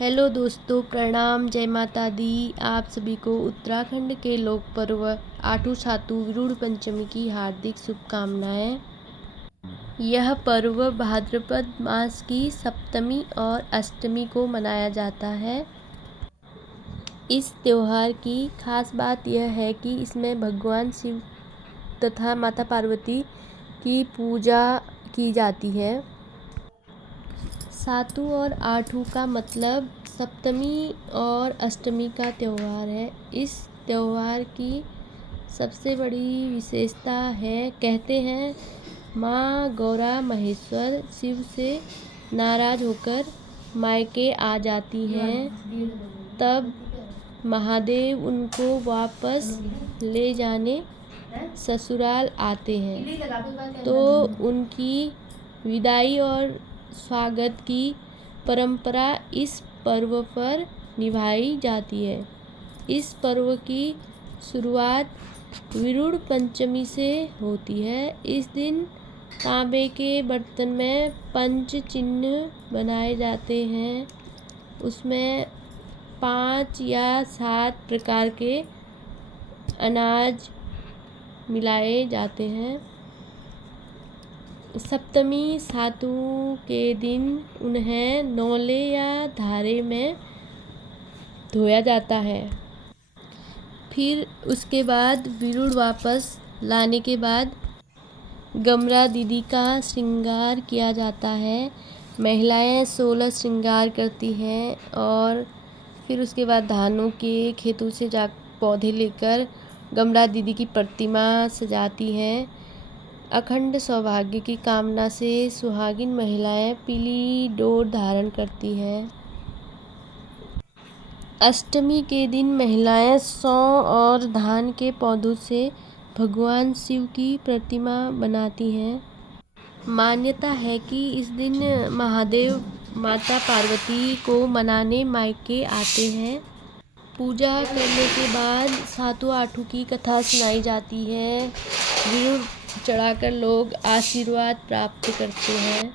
Hello दोस्तों, प्रणाम, जय माता दी। आप सभी को उत्तराखंड के लोक पर्व आठू सातू विरुड़ पंचमी की हार्दिक शुभकामनाएं। यह पर्व भाद्रपद मास की सप्तमी और अष्टमी को मनाया जाता है। इस त्योहार की खास बात यह है कि इसमें भगवान शिव तथा माता पार्वती की पूजा की जाती है। सातू और आठू का मतलब सप्तमी और अष्टमी का त्यौहार है। इस त्यौहार की सबसे बड़ी विशेषता है, कहते हैं माँ गौरा महेश्वर शिव से नाराज होकर मायके आ जाती हैं, तब महादेव उनको वापस ले जाने ससुराल आते हैं। तो उनकी विदाई और स्वागत की परंपरा इस पर्व पर निभाई जाती है। इस पर्व की शुरुआत विरुड़ पंचमी से होती है। इस दिन तांबे के बर्तन में पंच चिन्ह बनाए जाते हैं। उसमें 5 या 7 प्रकार के अनाज मिलाए जाते हैं। सप्तमी सातू के दिन उन्हें नौले या धारे में धोया जाता है। फिर उसके बाद विरुड़ वापस लाने के बाद गमरा दीदी का श्रृंगार किया जाता है। महिलाएं 16 श्रृंगार करती हैं और फिर उसके बाद धानों के खेतों से जा पौधे लेकर गमरा दीदी की प्रतिमा सजाती हैं। अखंड सौभाग्य की कामना से सुहागिन महिलाएं पीली डोर धारण करती हैं। अष्टमी के दिन महिलाएं सौं और धान के पौधों से भगवान शिव की प्रतिमा बनाती हैं। मान्यता है कि इस दिन महादेव माता पार्वती को मनाने मायके आते हैं। पूजा करने के बाद सातू आठू की कथा सुनाई जाती है। विरुड़ चढ़ाकर लोग आशीर्वाद प्राप्त करते हैं।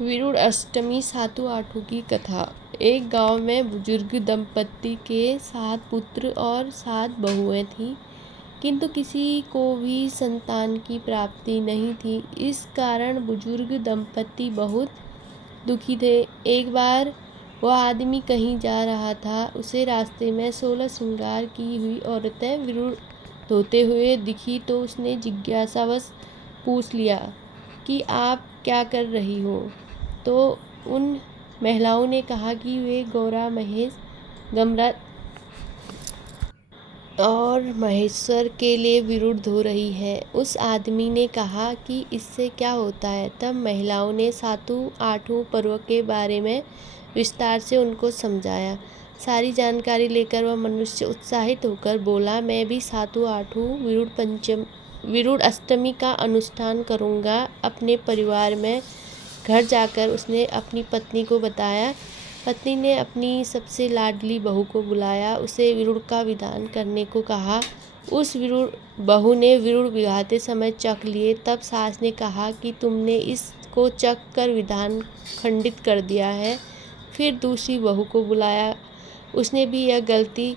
विरुड़ अष्टमी सातू आठू की कथा। एक गांव में बुजुर्ग दंपत्ति के 7 पुत्र और 7 बहुएं थीं, किंतु किसी को भी संतान की प्राप्ति नहीं थी। इस कारण बुजुर्ग दंपत्ति बहुत दुखी थे। एक बार वह आदमी कहीं जा रहा था। उसे रास्ते में 16 श्रृंगार की हुई औरतें विरुड़ धोते हुए दिखी, तो उसने जिज्ञासावश पूछ लिया कि आप क्या कर रही हो। तो उन महिलाओं ने कहा कि वे गौरा महेश गमरा और महेश्वर के लिए विरुड़ धो रही है। उस आदमी ने कहा कि इससे क्या होता है। तब महिलाओं ने सातू आठू पर्व के बारे में विस्तार से उनको समझाया। सारी जानकारी लेकर वह मनुष्य उत्साहित होकर बोला, मैं भी सातू आठू विरुड़ अष्टमी का अनुष्ठान करूँगा अपने परिवार में। घर जाकर उसने अपनी पत्नी को बताया। पत्नी ने अपनी सबसे लाडली बहू को बुलाया, उसे विरुड़ का विधान करने को कहा। उस बहू ने विरुड़ बिगाते समय चख लिए। तब सास ने कहा कि तुमने इसको चख कर विधान खंडित कर दिया है। फिर दूसरी बहू को बुलाया, उसने भी यह गलती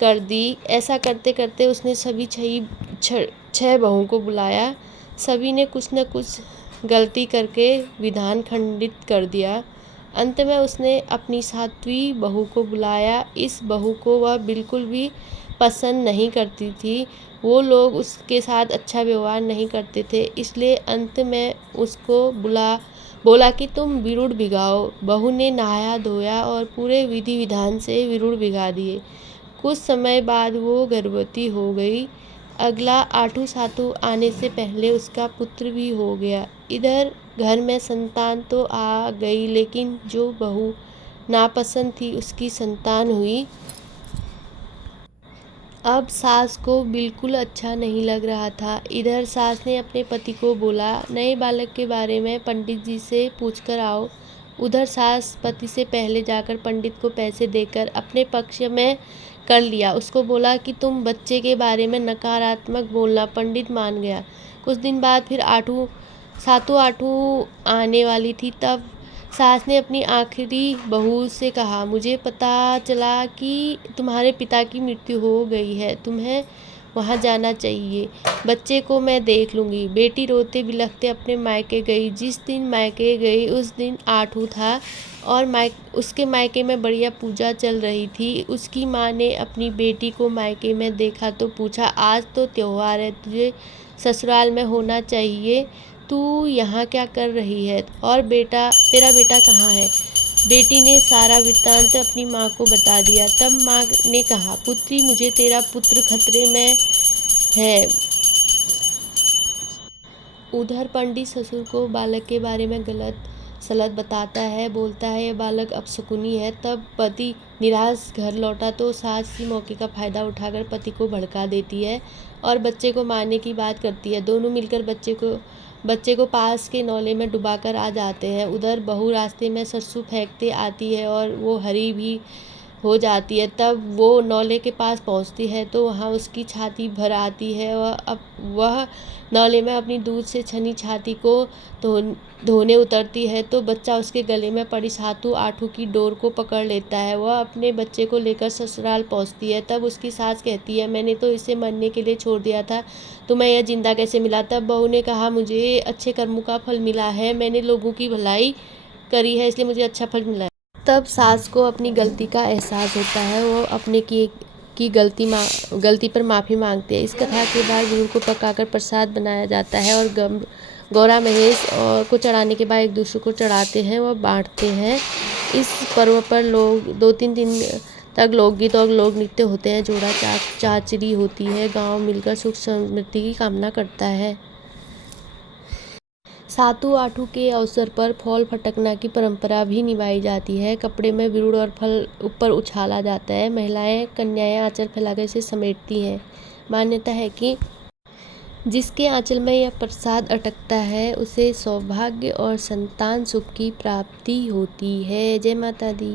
कर दी। ऐसा करते करते उसने सभी 6 बहू को बुलाया। सभी ने कुछ न कुछ गलती करके विधान खंडित कर दिया। अंत में उसने अपनी 7वीं बहू को बुलाया। इस बहू को वह बिल्कुल भी पसंद नहीं करती थी। वो लोग उसके साथ अच्छा व्यवहार नहीं करते थे, इसलिए अंत में उसको बोला कि तुम विरुड़ भिगाओ। बहू ने नहाया धोया और पूरे विधि विधान से विरुड़ भिगा दिए। कुछ समय बाद वो गर्भवती हो गई। अगला आठू सातू आने से पहले उसका पुत्र भी हो गया। इधर घर में संतान तो आ गई, लेकिन जो बहू नापसंद थी उसकी संतान हुई। अब सास को बिल्कुल अच्छा नहीं लग रहा था। इधर सास ने अपने पति को बोला, नए बालक के बारे में पंडित जी से पूछकर आओ। उधर सास पति से पहले जाकर पंडित को पैसे देकर अपने पक्ष में कर लिया। उसको बोला कि तुम बच्चे के बारे में नकारात्मक बोलना। पंडित मान गया। कुछ दिन बाद फिर सातू आठू आने वाली थी। तब सास ने अपनी आखिरी बहू से कहा, मुझे पता चला कि तुम्हारे पिता की मृत्यु हो गई है, तुम्हें वहाँ जाना चाहिए, बच्चे को मैं देख लूँगी। बेटी रोते बिलखते अपने मायके गई। जिस दिन मायके गई उस दिन आठू था और उसके मायके में बढ़िया पूजा चल रही थी। उसकी माँ ने अपनी बेटी को मायके में देखा तो पूछा, आज तो त्योहार है, तुझे ससुराल में होना चाहिए, तू यहाँ क्या कर रही है और तेरा बेटा कहाँ है। बेटी ने सारा वृत्तांत अपनी माँ को बता दिया। तब माँ ने कहा, पुत्री, मुझे तेरा पुत्र खतरे में है। उधर पंडित ससुर को बालक के बारे में गलत सलत बताता है, बोलता है ये बालक अपशकुनी है। तब पति निराश घर लौटा तो सास इसी मौके का फायदा उठाकर पति को भड़का देती है और बच्चे को मारने की बात करती है। दोनों मिलकर बच्चे को पास के नौले में डुबाकर आ जाते हैं। उधर बहू रास्ते में सरसों फेंकते आती है और वो हरी भी हो जाती है। तब वो नौले के पास पहुंचती है तो वहाँ उसकी छाती भर आती है और वह नौले में अपनी दूध से छनी छाती को धोने उतरती है तो बच्चा उसके गले में पड़ी सातू आठू की डोर को पकड़ लेता है। वह अपने बच्चे को लेकर ससुराल पहुंचती है। तब उसकी सास कहती है, मैंने तो इसे मरने के लिए छोड़ दिया था, तुम्हें यह जिंदा कैसे मिला। तब बहू ने कहा, मुझे अच्छे कर्मों का फल मिला है, मैंने लोगों की भलाई करी है, इसलिए मुझे अच्छा फल मिला है। तब सास को अपनी गलती का एहसास होता है। वो अपने की गलती पर माफ़ी मांगती है। इस कथा के बाद गुड़ को पकाकर प्रसाद बनाया जाता है और गौरा महेश को चढ़ाने के बाद एक दूसरे को चढ़ाते हैं व बांटते हैं। इस पर्व पर लोग 2-3 दिन तक लोकगीत और लोक नृत्य होते हैं। जोड़ा चाचरी होती है। गांव मिलकर सुख समृद्धि की कामना करता है। सातू आठू के अवसर पर फल फटकना की परंपरा भी निभाई जाती है। कपड़े में विरुड़ और फल ऊपर उछाला जाता है। महिलाएं कन्याएं आंचल फैलाकर इसे समेटती हैं। मान्यता है कि जिसके आंचल में यह प्रसाद अटकता है उसे सौभाग्य और संतान सुख की प्राप्ति होती है। जय माता दी।